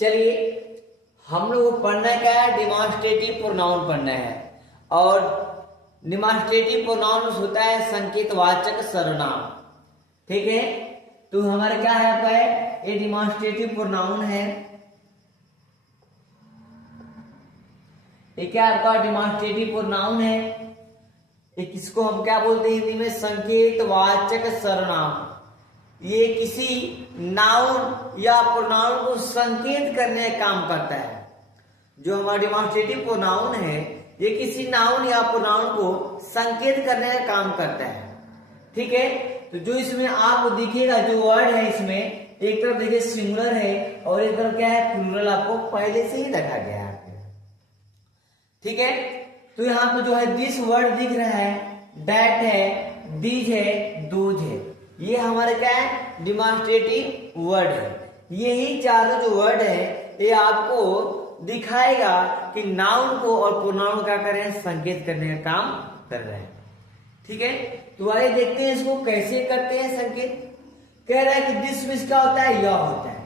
चलिए हम लोग को पढ़ना क्या है, डिमॉन्स्ट्रेटिव प्रोनाउन पढ़ना है। और डिमॉन्स्ट्रेटिव प्रोनाउन होता है संकेतवाचक सर्वनाम। ठीक है, तो हमारा क्या है आपका है, ये डिमॉन्स्ट्रेटिव प्रोनाउन है। ये क्या आपका डिमॉन्स्ट्रेटिव प्रोनाउन है, इसको हम क्या बोलते हैं हिंदी में, संकेतवाचक सर्वनाम। ये किसी नाउन या प्रोनाउन को संकेत करने का काम करता है। जो हमारा डिमॉन्स्ट्रेटिव प्रोनाउन है ये किसी नाउन या प्रोनाउन को संकेत करने का काम करता है। ठीक है, तो जो इसमें आपको दिखेगा जो वर्ड है, इसमें एक तरफ देखिए सिंगुलर है और एक तरफ क्या है, प्लूरल। आपको पहले से ही देखा गया है। ठीक है, तो यहाँ पे जो है दिस वर्ड दिख रहा है, दैट है, दीज है, दोज है, ये हमारे क्या है, डिमॉन्स्ट्रेटिव वर्ड है। यही चारों जो वर्ड है ये आपको दिखाएगा कि नाउन को और प्रोनाउन क्या कर रहे हैं, संकेत करने का काम कर रहे हैं। ठीक है, तो आइए देखते हैं इसको कैसे करते हैं संकेत। कह रहा है कि दिस मीन्स क्या होता है, यह होता है,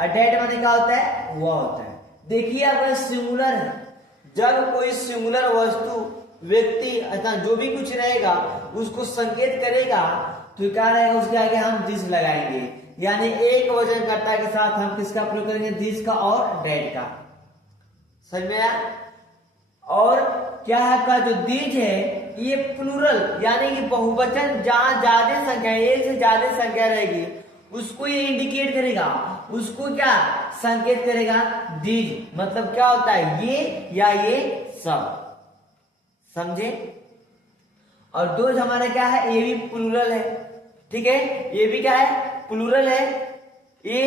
और डेट माने क्या होता है, वह होता है। देखिए अब सिंगुलर है, जब कोई सिंगुलर वस्तु, व्यक्ति अर्थात जो भी कुछ रहेगा उसको संकेत करेगा तो क्या रहेगा, उसके आगे हम दिस लगाएंगे। यानी एक वचनकर्ता के साथ हम किसका प्रयोग करेंगे, दिस का और डेट का। समझ में आया। और क्या है का जो दीज है ये प्लूरल यानी कि बहुवचन, जहां ज्यादा संख्या, एक से ज्यादा संख्या रहेगी उसको ये इंडिकेट करेगा, उसको क्या संकेत करेगा, दीज। मतलब क्या होता है, ये या ये सब। समझे। और दोज हमारा क्या है, ये भी प्लूरल है। ठीक है, ये भी क्या है, प्लूरल है। ये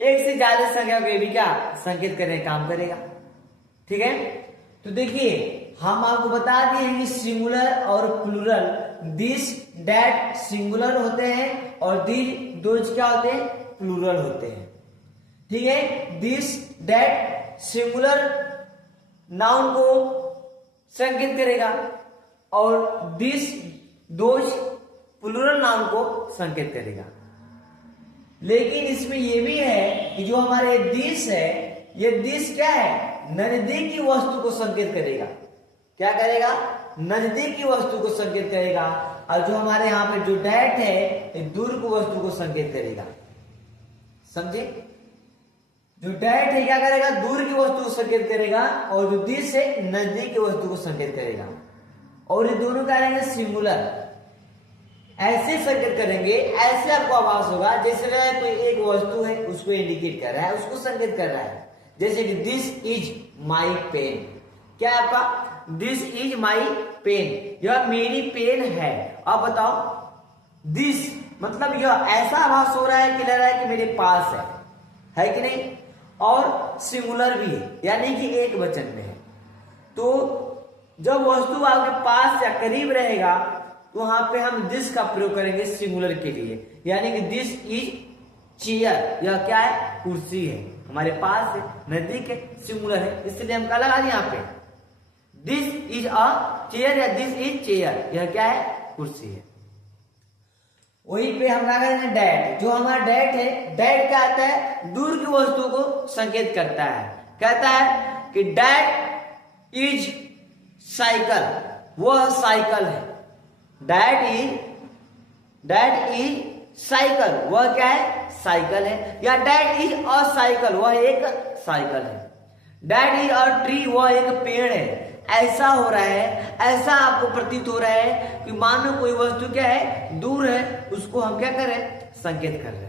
एक से ज्यादा संख्या को ये भी क्या संकेत करने का काम करेगा। ठीक है, तो देखिए हम आपको बता दिए हैं कि सिंगुलर और प्लूरल, दिस दैट सिंगुलर होते हैं और दीज दोज क्या होते हैं, प्लूरल होते हैं। ठीक है, दिस दैट सिंगुलर नाउन को संकेत करेगा और दिस दोज प्लूरल नाउन को संकेत करेगा। लेकिन इसमें यह भी है कि जो हमारे दिस है, ये दिस क्या है, नजदीक की वस्तु को संकेत करेगा। क्या करेगा, नजदीक की वस्तु को संकेत करेगा। और जो हमारे यहाँ पे जो डैट है ये दूर की वस्तु को संकेत करेगा। समझे। जो डैट है क्या करेगा, दूर की वस्तु को संकेत करेगा और जो दिस है नजदीक की वस्तु को संकेत करेगा। और ये दोनों क्या रहेंगे, सिंगुलर। ऐसे संकेत करेंगे, ऐसे आपको आभास होगा जैसे कोई एक वस्तु है उसको इंडिकेट कर रहा है, उसको संकेत कर रहा है। जैसे कि दिस इज माई पेन। क्या है आपका, दिस इज माई पेन, यह मेरी पेन है। अब बताओ, दिस मतलब यह ऐसा आभास हो रहा है कि लग रहा है कि मेरे पास है कि नहीं। और सिंगुलर भी है यानी कि एक वचन में है। तो जब वस्तु आपके पास या करीब रहेगा तो वहां पे हम दिस का प्रयोग करेंगे सिंगुलर के लिए। यानी कि दिस इज चेयर, यह क्या है, कुर्सी है, हमारे पास है, नजदीक है, सिंगुलर है, इसलिए हम क्या लगा दें यहाँ पे, दिस इज अ चेयर या दिस इज चेयर, यह क्या है, कुर्सी है। वहीं पे हम लगा देंगे डैट। जो हमारा डैट है, डैट क्या आता है, दूर की वस्तु को संकेत करता है। कहता है कि डैट इज साइकिल, वह साइकिल है। डैट इज साइकिल, वह क्या है, साइकिल है। या डैट इज अ साइकिल, वह एक साइकिल है। डैट इज अ ट्री, वह एक पेड़ है। ऐसा हो रहा है, ऐसा आपको प्रतीत हो रहा है कि मानो कोई वस्तु क्या है, दूर है, उसको हम क्या कर रहे हैं, संकेत कर रहे हैं।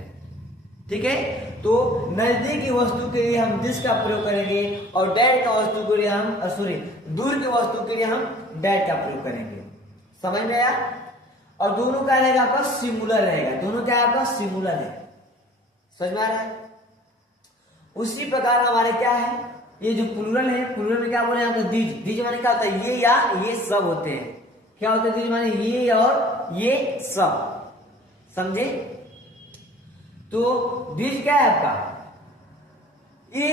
ठीक है, तो नजदीक की वस्तु के लिए हम दिस का प्रयोग करेंगे और डैट का वस्तु के लिए हम दूर की वस्तु के लिए हम डैट का प्रयोग करेंगे। समझ में आया। और दोनों क्या रहेगा आपका, सिंगुलर रहेगा। दोनों क्या है आपका, सिंगुलर है। समझ में आ रहा है। उसी प्रकार हमारे क्या है, ये जो प्लूरल है, प्लूरल में क्या बोले आपको, दीज। दीज माने क्या होता है, ये या ये सब होते हैं। क्या होता है दीज माने, ये और ये सब। समझे। तो दीज क्या है आपका, ये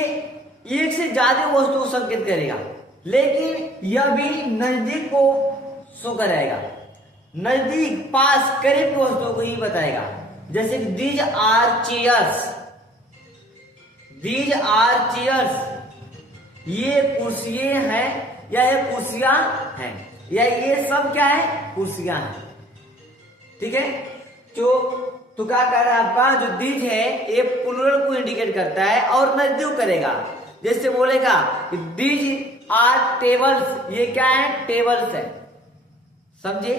एक से ज्यादा वस्तु को संकेत करेगा, लेकिन यह भी नजदीक को शो कराएगा, नजदीक, पास, करीब की वस्तुओं को ही बताएगा। जैसे कि these are chairs, these are chairs, ये कुर्सियां हैं या ये कुर्सियां हैं, या ये सब क्या है, कुर्सियां हैं। ठीक है, तो क्या कह रहा है आपका, जो दीज है ये प्लूरल को इंडिकेट करता है और नजदीक करेगा। जैसे बोलेगा दीज आर टेबल्स, ये क्या है, टेबल्स है। समझे,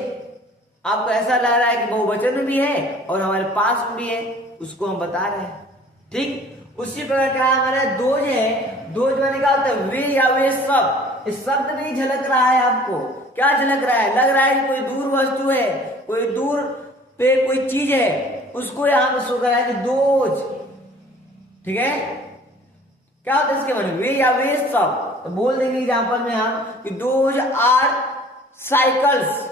आपको ऐसा लग रहा है कि बहुवचन में भी है और हमारे पास में भी है, उसको हम बता रहे हैं। ठीक, उसी प्रकार क्या हमारा दोज है, दोज माने क्या होता है, वे या वे सब। इस शब्द में झलक रहा है, आपको क्या झलक रहा है, लग रहा है कि कोई दूर वस्तु है, कोई दूर पे कोई चीज है, उसको यहां पर शो कर रहा है कि दोज। ठीक है, क्या होता है इसके माने, वे या वे सब। तो बोल देंगे एग्जाम्पल में हम कि दोज आर साइकिल्स,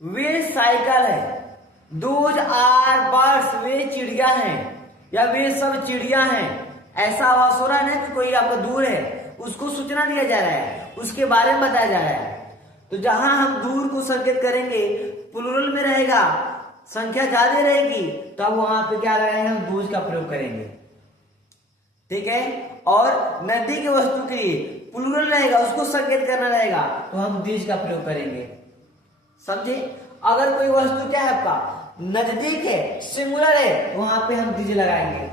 वे साइकिल है। दोज आर बर्ड्स, वे चिड़िया हैं, या वे सब चिड़िया हैं। ऐसा आवाज हो रहा है ना कि कोई आपका दूर है, उसको सूचना दिया जा रहा है, उसके बारे में बताया जा रहा है। तो जहां हम दूर को संकेत करेंगे, प्लूरल में रहेगा, संख्या ज्यादा रहेगी, तो अब वहां पे क्या लगाएंगे, हम दोज का प्रयोग करेंगे। ठीक है, और नजदीक की वस्तु के लिए प्लूरल रहेगा, उसको संकेत करना रहेगा, तो हम दीज का प्रयोग करेंगे। समझे, अगर कोई वस्तु क्या है आपका नजदीक है, सिंगुलर है, वहां पे हम दीज लगाएंगे।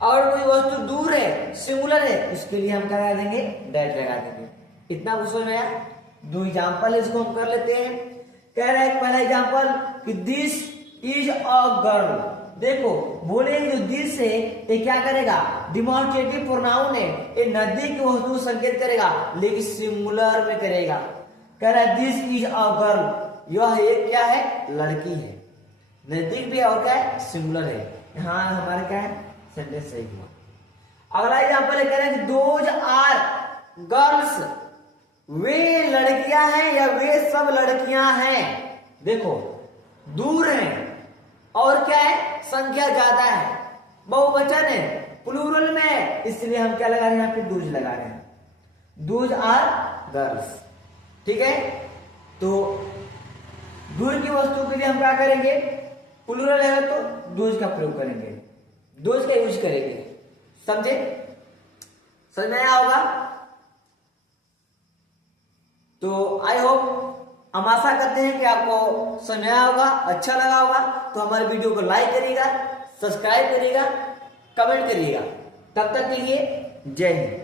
और कोई वस्तु दूर है, सिंगुलर है, उसके लिए हम क्या लगा देंगे, दैट लगा देंगे। इतना कुछ समझ में आया। दो एग्जाम्पल इसको हम कर लेते हैं। कह रहा है पहला एग्जाम्पल कि दिस इज अ गर्ल। देखो बोलेंगे जो दिस है ये क्या करेगा, डिमॉन्स्ट्रेटिव प्रोनाउन है, ये नजदीक की वस्तु संकेत करेगा, लेकिन सिंगुलर में करेगा। कह रहा है दिस इज अ गर्ल, यह एक क्या है, लड़की है। नजदीक भी और क्या है, सिंगुलर है। यहाँ हमारा क्या है, सेंटेंस सही हुआ। अगला एग्जाम्पल कह रहे हैं दोज आर गर्ल्स, वे लड़कियां हैं या वे सब लड़कियां हैं। देखो दूर हैं और क्या है, संख्या ज्यादा है, बहुवचन है, प्लूरल में है, इसलिए हम क्या लगा रहे हैं, यहाँ पे दोज लगा रहे हैं, दोज आर गर्ल्स। ठीक है, तो दूर की वस्तु के लिए हम क्या करेंगे, प्लूरल है तो दोज का प्रयोग करेंगे, दोज का यूज करेंगे। समझे, समझ में आया होगा। तो आई होप, हम आशा करते हैं कि आपको समझ में आया होगा, अच्छा लगा होगा। तो हमारे वीडियो को लाइक करिएगा, सब्सक्राइब करिएगा, कमेंट करिएगा। तब तक के लिए जय हिंद।